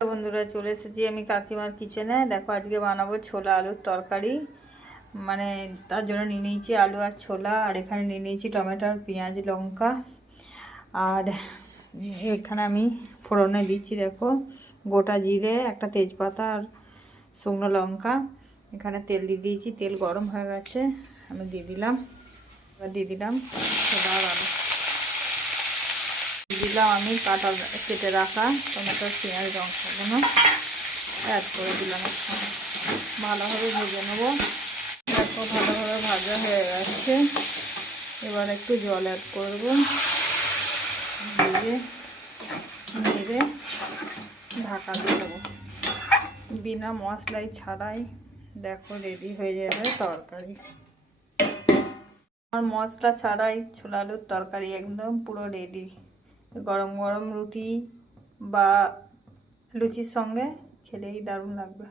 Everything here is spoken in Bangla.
বন্ধুরা, চলে এসেছি আমি কাকিমার কিচেনে। দেখো, আজকে বানাবো ছোলা আলুর তরকারি। মানে তার জন্য নিয়ে নিয়েছি আলু আর ছোলা, আর এখানে নিয়ে নিয়েছি টমেটো আর পেঁয়াজ লঙ্কা। আর এখানে আমি ফোড়নে দিচ্ছি, দেখো, গোটা জিরে, একটা তেজপাতা আর শুকনো লঙ্কা। এখানে তেল দিয়ে দিয়েছি, তেল গরম হয়ে গেছে, আমি দিয়ে দিলাম। এবার দিয়ে দিলাম ছোলা আর আলু, দিলাম আমি কেটে রাখা টমেটো পেঁয়াজ লঙ্কাগুলো অ্যাড করে দিলাম। ভালোভাবে ভেজে নেবো। দেখো, ভালোভাবে ভাজা হয়ে গেছে। এবার একটু জল অ্যাড করবো, দিয়ে নেড়ে ঢাকা দিয়ে দেবো। বিনা মশলাই ছাড়াই দেখো রেডি হয়ে যাবে তরকারি। আর মশলা ছাড়াই ছোলা আলুর তরকারি একদম পুরো রেডি। গরম গরম রুটি বা লুচির সঙ্গে খেলেই দারুণ লাগবে।